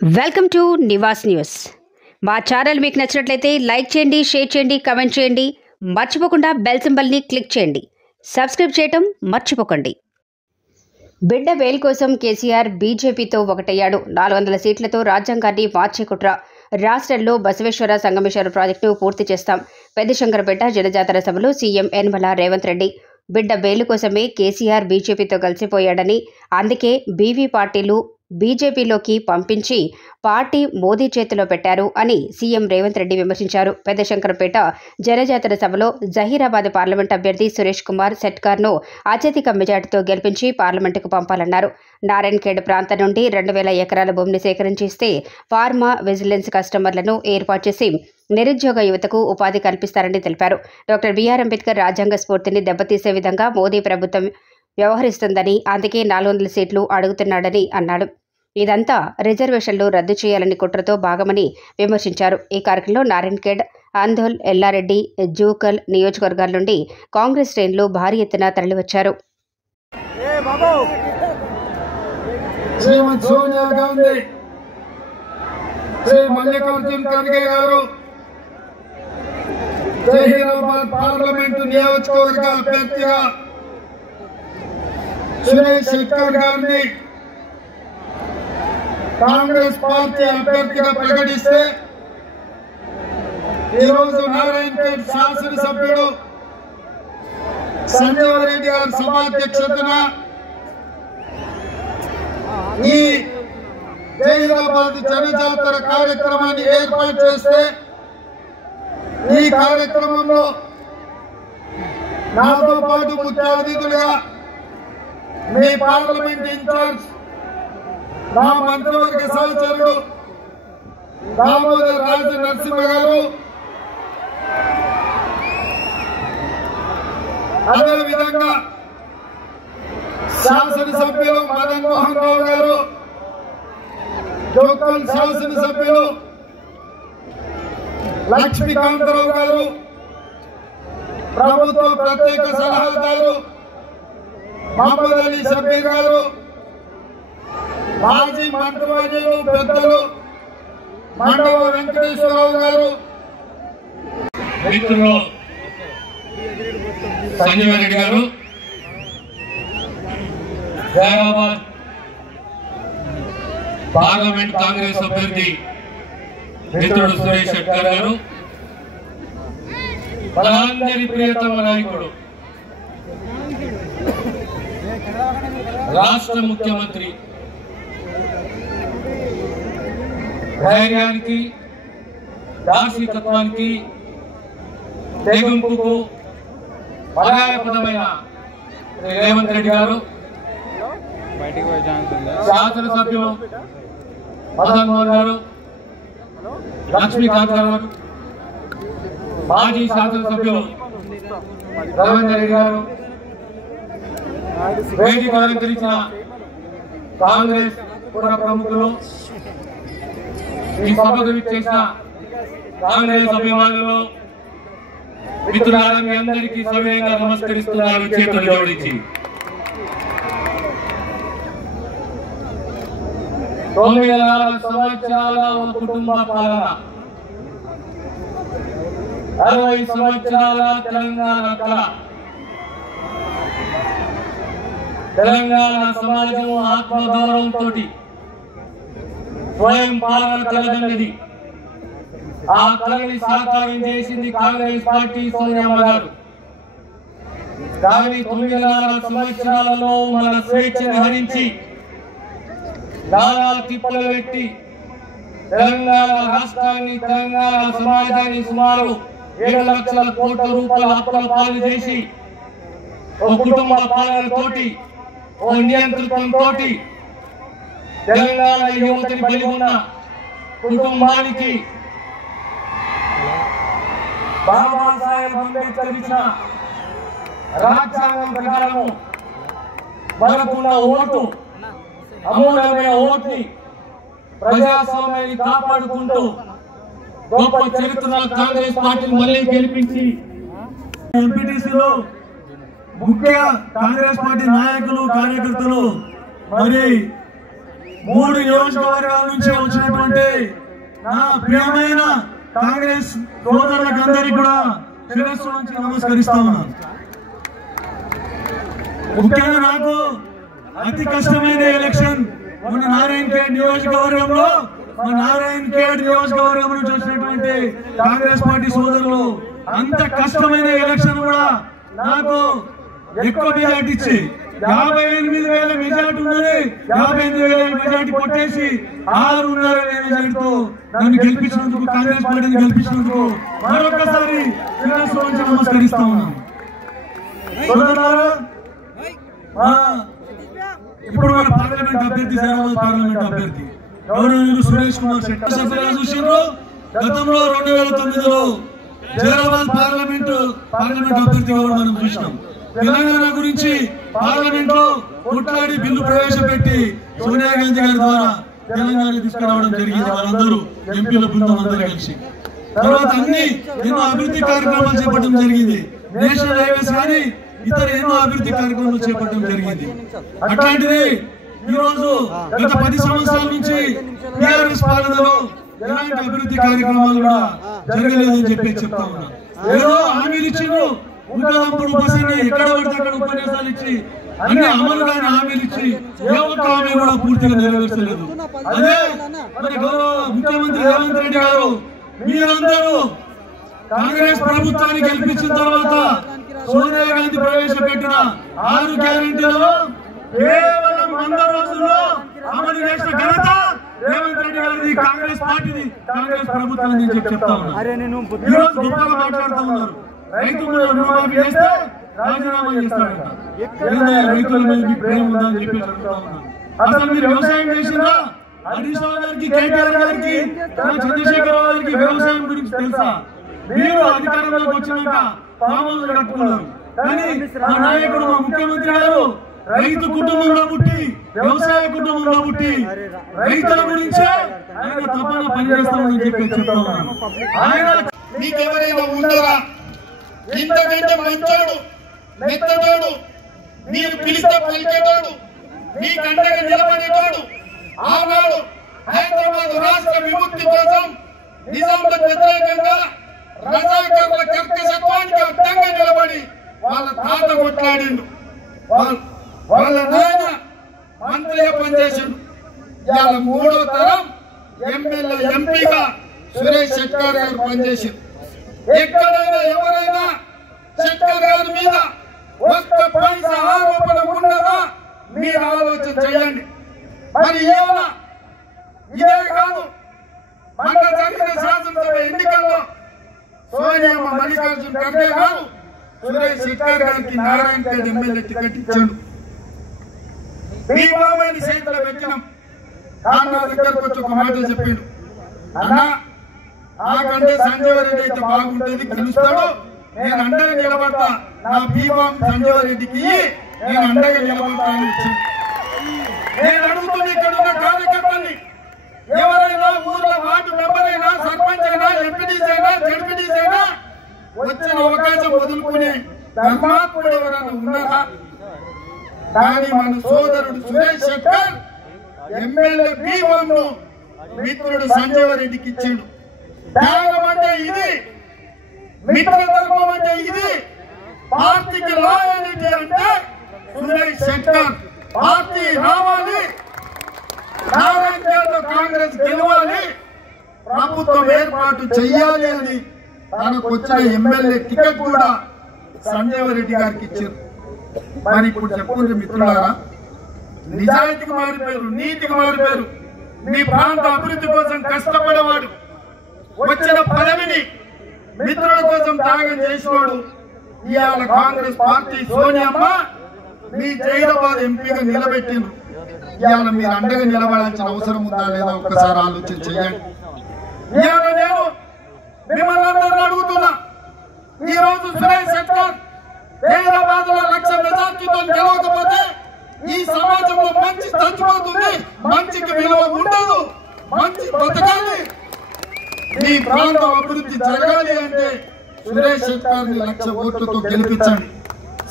Welcome to Nivas news. మా channel మీకు నచ్చినట్లయితే లైక్ చేయండి, షేర్ చేయండి, కామెంట్ చేయండి. మర్చిపోకుండా బెల్ సింబల్ని క్లిక్ చేయండి. సబ్స్క్రైబ్ చేయటం మర్చిపోకండి. బిడ్డ బెయిల్ కోసం కేసీఆర్ బీజేపీతో ఒకటయ్యాడు. 400 సీట్లతో రాజ్యాంగాన్ని మార్చే కుట్ర. రాష్ట్రంలో బసవేశ్వర సంగమేశ్వర ప్రాజెక్టు పూర్తి చేస్తాం. పెద్దశంకరపేట జనజాతర సభలో సీఎం యనమల రేవంత్ రెడ్డి. బిడ్డ బెయిల్ కోసమే కేసీఆర్ బీజేపీతో కలిసిపోయాడని, అందుకే బీవీ పార్టీలు బీజేపీలోకి పంపించి పార్టీ మోదీ చేతిలో పెట్టారు అని సీఎం రేవంత్ రెడ్డి విమర్శించారు. పెద్దశంకరపేట జనజాతర సభలో జహీరాబాద్ పార్లమెంట్ అభ్యర్థి సురేష్ కుమార్ సెట్కార్ను అత్యధిక మెజార్టీతో గెలిపించి పార్లమెంటుకు పంపాలన్నారు. నారాయణఖేడ్ ప్రాంతం నుండి 2000 ఎకరాల భూమిని సేకరించిస్తే ఫార్మా విజిలెన్స్ కస్టమర్లను ఏర్పాటు చేసి నిరుద్యోగ యువతకు ఉపాధి కల్పిస్తారని తెలిపారు. డాక్టర్ బిఆర్ అంబేద్కర్ రాజ్యాంగ స్ఫూర్తిని దెబ్బతీసే విధంగా మోదీ ప్రభుత్వం వ్యవహరిస్తుందని, అందుకే 400 సీట్లు అడుగుతున్నాడని అన్నాడు. ఇదంతా రిజర్వేషన్లు రద్దు చేయాలని కుట్రతో భాగమని విమర్శించారు. ఈ కార్యక్రమంలో నారాయణఖేడ్, ఆందోల్, ఎల్లారెడ్డి, జూకల్ నియోజకవర్గాల నుండి కాంగ్రెస్ శ్రేణులు భారీ ఎత్తున తరలివచ్చారు. శ్రీమతి సోనియా గాంధీ, శ్రీ మల్లికార్జున్ ఖర్గే గారు జహీరాబాద్ పార్లమెంటు నియోజకవర్గ అభ్యర్థిగా సురేష్ శెట్కర్ గారిని కాంగ్రెస్ పార్టీ అభ్యర్థిగా ప్రకటిస్తే ఈరోజు నారాయణఖేడ్ శాసనసభ్యుడు సంజీవ్ రెడ్డి గారి సభాధ్యక్షతన ఈ జహీరాబాద్ జనజాతర కార్యక్రమాన్ని ఏర్పాటు చేస్తే ఈ కార్యక్రమంలో నాతో పాటు ముఖ్య అతిథులుగా మీ పార్లమెంట్ ఇన్ఛార్జ్, మా మంత్రివర్గ సహచరుడు దామోదర్ రాజ నరసింహ గారు, అదేవిధంగా శాసనసభ్యులు మదన్ మోహన్ రావు గారు, లోకల్ శాసనసభ్యులు లక్ష్మీకాంతరావు గారు, ప్రభుత్వ ప్రత్యేక సలహాదారు మహమ్మద్ అలీ షబీర్ గారు, మాజీ మంత్రివర్యులు పెద్దలు మండవ వెంకటేశ్వరరావు గారు, మిత్రులు సంజీవ్ రెడ్డి గారు, హైదరాబాద్ పార్లమెంట్ కాంగ్రెస్ అభ్యర్థి మిత్రుడు సురేష్ శెట్కర్ గారు, మనందరి ప్రియతమ నాయకుడు రాష్ట్ర ముఖ్యమంత్రి, ధైర్యానికి, దార్శనికత్వానికి, తెగింపుకు పర్యాయపదమైన రేవంత్ రెడ్డి గారు, శాసనసభ్యులు మదన్ మోహన్ గారు, లక్ష్మీకాంత్ గారు, మాజీ శాసనసభ్యులు రవీంద్ర రెడ్డి గారు, వేదిక అలంకరించిన కాంగ్రెస్ పుర ప్రముఖులు, ఈ సభకు విచ్చేసిన కాంగ్రెస్ అభిమానులు, మిత్రులారా, మీ అందరికీ సవినయంగా నమస్కరిస్తున్నారు చేతులు జోడించి. 9 సంవత్సరాల ఒక కుటుంబ పాలన, 60 సంవత్సరాల తెలంగాణ కళ, తెలంగాణ సమాజం ఆత్మగౌరవంతో స్వయం పాలన కలగన్నది. ఆ కళని సాకారం చేసింది కాంగ్రెస్ పార్టీ, సోనియమ్మ గారు. కానీ 9 సంవత్సరాలలో మన స్వేచ్ఛను హరించి నానా తిప్పలు పెట్టి తెలంగాణ రాష్ట్రాన్ని, తెలంగాణ సమాజాన్ని సుమారు 7 లక్షల కోట్ల రూపాయల అప్పుల పాలు చేసి ఓ కుటుంబ పాలనతోటి, ఓ నియంతృత్వంతో తెలంగాణ యువతని బలి ఉన్న కుటుంబానికి బాబాసాహెబ్ అంబేద్కర్ ఇచ్చిన రాజ్యాంగం ప్రకారము మనకున్న ఓటు, అమూల్యమైన ఓటుని, ప్రజాస్వామ్యాన్ని కాపాడుకుంటూ గొప్ప చరిత్ర కాంగ్రెస్ పార్టీని మళ్లీ గెలిపించి ఎంపీటీసీలో ముఖ్య కాంగ్రెస్ పార్టీ నాయకులు, కార్యకర్తలు మరి 3 నియోజకవర్గాల నుంచి వచ్చినటువంటి నా ప్రియమైన కాంగ్రెస్ సోదరులకు అందరికీ కూడా శిరస్సు నుంచి నమస్కరిస్తా ఉన్నాను. ముఖ్యంగా నాకు అతి కష్టమైన ఎలక్షన్ మన నారాయణఖేడ్ నియోజకవర్గంలో నుంచి వచ్చినటువంటి కాంగ్రెస్ పార్టీ సోదరులు అంత కష్టమైన ఎలక్షన్ కూడా నాకు ఎక్కువ మెజార్టీ ఇచ్చి 58,000 మెజార్టీ ఉన్నది. 58,000 మెజార్టీ కొట్టేసి 6.5 మెజార్టీతో నన్ను గెలిపించినందుకు, కాంగ్రెస్ పార్టీని గెలిపించినందుకు మరొకసారి శిరస్సు నుంచి నమస్కరిస్తా ఉన్నాను. ఇప్పుడు మన పార్లమెంట్ అభ్యర్థి, హైదరాబాద్ పార్లమెంట్ అభ్యర్థి గౌరవనీయులు సురేష్ కుమార్ శెట్టి సభ్యులుగా చూసిండ్రు. గతంలో 2009లో హైదరాబాద్ పార్లమెంట్ అభ్యర్థిగా కూడా మనం చూసినాం. తెలంగాణ గురించి పార్లమెంట్ లో కొట్లాడి బిల్లు ప్రవేశపెట్టి సోనియా గాంధీ గారి ద్వారా తెలంగాణ తీసుకురావడం జరిగింది. వాళ్ళందరూ ఎంపీల బృందం అందరూ కలిసి తర్వాత ఎన్నో అభివృద్ధి కార్యక్రమాలు చేపట్టడం జరిగింది. నేషనల్ హైవేస్ కానీ ఇతర ఎన్నో అభివృద్ధి కార్యక్రమాలు చేపట్టడం జరిగింది. అట్లాంటిది ఈ రోజు గత 10 సంవత్సరాల నుంచి టీఆర్ఎస్ పాలనలో ఎలాంటి అభివృద్ధి కార్యక్రమాలు కూడా జరగలేదని చెప్తా ఉన్నా. ఏదో హామీలు ఇచ్చిండ్రు, ఉద్యోగంపుడు బస్సుని ఎక్కడ పడితే అక్కడ ఉపన్యాసాలు ఇచ్చి అన్ని అమలు కాని హామీలు ఇచ్చి ఏ ఒక్క హామీ కూడా పూర్తిగా నెరవేర్చలేదు. అదే మన గౌరవ ముఖ్యమంత్రి రేవంత్ రెడ్డి గారు మీరందరూ కాంగ్రెస్ ప్రభుత్వాన్ని గెలిపించిన తర్వాత సోనియా గాంధీ ప్రవేశపెట్టిన 6 గ్యారెంటీలలో కేవలం 100 రోజుల్లో అమలు చేసిన ఘనత రేవంత్ రెడ్డి గారిది, కాంగ్రెస్ పార్టీది, కాంగ్రెస్ ప్రభుత్వాన్ని చెప్తా ఉన్నారు. ఈ రోజు గొప్పగా మాట్లాడుతూ ఉన్నారు. రైతు రుణమాఫీ చేస్తే రాజీనామా చేస్తాడంట. రైతుల మీద మీకు ప్రేమ ఉందని చెప్పి చెప్తా ఉన్నారు. అసలు మీరు వ్యవసాయం చేసిందా? హరీష్ రావు గారికి, కేటీఆర్ గారికి, చంద్రశేఖరరావు గారికి వ్యవసాయం గురించి తెలుసా? మీరు అధికారంలోకి వచ్చినాక ఫామ్ హౌస్ కట్టుకున్నారు. కానీ మా నాయకుడు, మా ముఖ్యమంత్రి గారు రైతు కుటుంబంలో పుట్టి, వ్యవసాయ కుటుంబంలో పుట్టి రైతుల గురించే ఆయన తప్పన పనిచేస్తామని చెప్పి చెప్తా ఉన్నాను. ఆయన మీకెవరైనా ఉన్నారా? ఇంతకంటే మంచోడు, మెత్తటోడు, మీరు పిలిస్తే పలికేటోడు, మీ కంటగా నిలబడేటోడు, ఆనాడు హైదరాబాద్ రాష్ట్ర విముక్తి కోసం నిజాంలకు వ్యతిరేకంగా రజాకర్ల కర్కశత్వానికి అడ్డంగా నిలబడి వాళ్ళ తాత కొట్లాడిండు, వాళ్ళ నాయన మంత్రిగా పనిచేసిండు. ఇవాళ 3వ తరం ఎమ్మెల్యే, ఎంపీగా సురేష్ శెట్కర్ గారు పనిచేసిండు. ఎక్కడైనా ఎవరైనా శెట్కర్ గారి మీద ఒక్క పైసా ఆరోపణ ఉన్నదా? మీరు ఆలోచన చేయండి. మరి ఏమన్నా ఇదే కాదు, మన జరిగిన శాసనసభ ఎన్నికల్లో సోనియమ్మ మల్లికార్జున ఖర్గే గారు సురేష్ శెట్కర్ గారికి నారాయణఖేడ్ ఎమ్మెల్యే టికెట్ ఇచ్చాడు. భీమామని చేతిలో పెట్టినాం. నా దగ్గరకు వచ్చి ఒక మాట చెప్పిండు, అన్నా నాకంటే సంజీవ రెడ్డి అయితే బాగుంటుంది, గెలుస్తాడు, నేను అండగా నిలబడతా, నా భీమాం సంజీవ రెడ్డికి నేను అండగా నిలబడతా అని వచ్చింది. నేను అడుగుతున్నా ఇక్కడ ఉన్న కార్యకర్తల్ని, ఎవరైనా ఊర్లో వార్డు మెంబర్ అయినా, సర్పంచ్ అయినా, ఎంపీడీసీ అయినా, జడ్పీడీసీ అయినా వచ్చిన అవకాశం వదులుకునే ధర్మాత్ముడు ఎవరైనా ఉన్నారా? కానీ మన సోదరుడు సురేష్ శెట్కర్ ఎమ్మెల్యే భీమంను మిత్రుడు సంజీవ రెడ్డికి ఇచ్చాడు. త్యాగం అంటే ఇది, మిత్రధర్మం అంటే ఇది, పార్టీకి లాయల్టీ అంటే సురేష్ శెట్కర్. పార్టీ రావాలి, నారాయణఖేడ్లో కాంగ్రెస్ గెలవాలి, ప్రభుత్వం ఏర్పాటు చెయ్యాలి అని తనకు వచ్చిన ఎమ్మెల్యే టికెట్ కూడా సంజీవ రెడ్డి గారికి ఇచ్చారు. మరి ఇప్పుడు చెప్పుకుంటే మిత్రులారా, నిజాయితీకి మారిపోయారు, నీతికి మారిపోయారు. మీ ప్రాంత అభివృద్ధి కోసం కష్టపడేవాడు, వచ్చిన పదవిని మిత్రుల కోసం త్యాగం చేసినాడు. ఇవాళ కాంగ్రెస్ పార్టీ సోనియమ్మ మీ జైరాబాద్ ఎంపీగా నిలబెట్టిండ్రు. ఇవాళ మీరు అండగా నిలబడాల్సిన అవసరం ఉందా లేదా ఒక్కసారి ఆలోచన చేయండి. ఇవాళ నేను మిమ్మల్ని అందరినీ అడుగుతున్నా, ఈ రోజు సురేష్ శెట్కర్ హైదరాబాద్ లో 1,00,000 మెజార్టీతో గెలవకపోతే ఈ సమాజంలో మంచి చచ్చిపోతుంది, మంచికి విలువ ఉండదు. మంచి బతకాలి, మీ ప్రాంతం అభివృద్ధి జరగాలి అంటే సురేష్ శెట్కర్ ని 1,00,000 ఓట్లతో గెలిపించండి.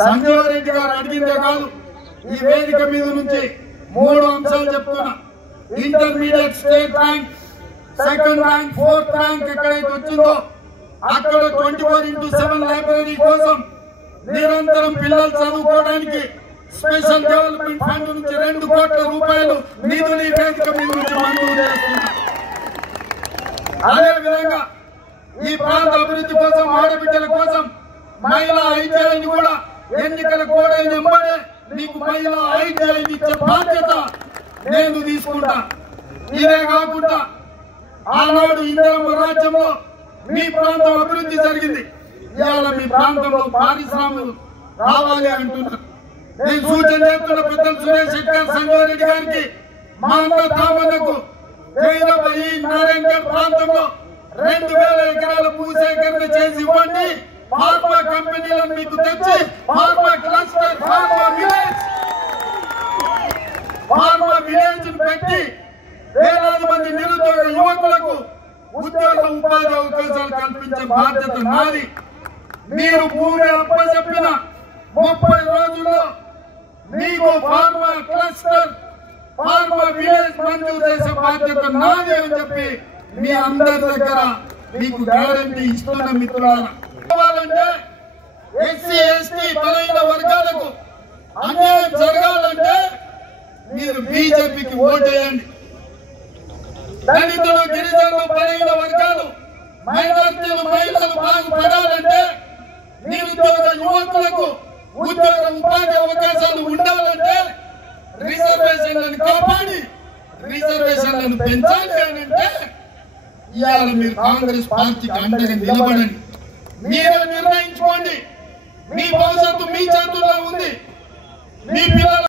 సంజీవ రెడ్డి గారు అడిగిందే కాదు, ఈ వేదిక మీద నుంచి 3 అంశాలు చెప్తున్నా. Intermediate state rank, second rank, fourth rank ఎక్కడైతే వచ్చిందో అక్కడ 24/7 లైబ్రరీ కోసం నిరంతరం పిల్లలు చదువుకోవడానికి స్పెషల్ డెవలప్మెంట్ ఫండ్ నుంచి 2 కోట్ల రూపాయలు నిధులు ఈ వేదిక మీద నుంచి మంజూరు చేస్తున్నారు. అదేవిధంగా ఈ ప్రాంత అభివృద్ధి కోసం, ఆడబిడ్డల కోసం మహిళా ఐటీఐని కూడా ఎన్నికల కోడ్ వెంబడే మీకు మహిళా ఐటీఐని ఇచ్చే బాధ్యత నేను తీసుకుంటా. ఇదే కాకుండా ఆనాడు ఇందిరమ్మ రాజ్యంలో మీ ప్రాంతం అభివృద్ధి జరిగింది. ఇవాళ మీ ప్రాంతంలో పారిశ్రామికలు రావాలి అంటున్నారు. నేను సూచన చేస్తున్న పెద్దలు సురేష్ శెట్టర్, సంజయ్ రెడ్డి గారికి, మా అన్న తామన్నకు ఈ నారాయణగఢ్ ప్రాంతంలో 2000 ఎకరాల భూసేకరణ చేసి ఇవ్వండి. ఫార్మా కంపెనీలను మీకు తెచ్చి ఫార్మా క్లస్టర్, ఫార్మా విలేజ్ పెట్టి వేలాది మంది నిరుద్యోగ యువకులకు ఉద్యోగ ఉపాధి అవకాశాలు కల్పించే బాధ్యత నాది. మీరు భూమి అప్పచెప్పిన 30 రోజుల్లో మీకు ఫార్మా క్లస్టర్, ఫార్మా విలేజ్ మంజూరు చేసే బాధ్యత నాది అని చెప్పి మీ అందరి దగ్గర మీకు గ్యారంటీ ఇస్తున్న మిత్రులారా. కావాలంటే ఎస్సీ ఎస్టీ బలహీన వర్గాలకు అన్యాయం జరగాలంటే మీరు బీజేపీకి ఓటేయండి. దళితులు, గిరిజనులు, బలహీన వర్గాలు, మైనార్టీలు, మహిళలు బాగుపడాలంటే, నిరుద్యోగ యువకులకు ఉద్యోగ ఉపాధి అవకాశాలు ఉండాలంటే రిజర్వేషన్లను కాపాడి రిజర్వేషన్లను పెంచాలి అని అంటే ఇవాళ మీరు కాంగ్రెస్ పార్టీకి అండగా నిలబడండి. మీరే నిర్ణయించుకోండి. మీ భవిష్యత్తు మీ చేతుల్లో ఉంది. మీ పిల్లల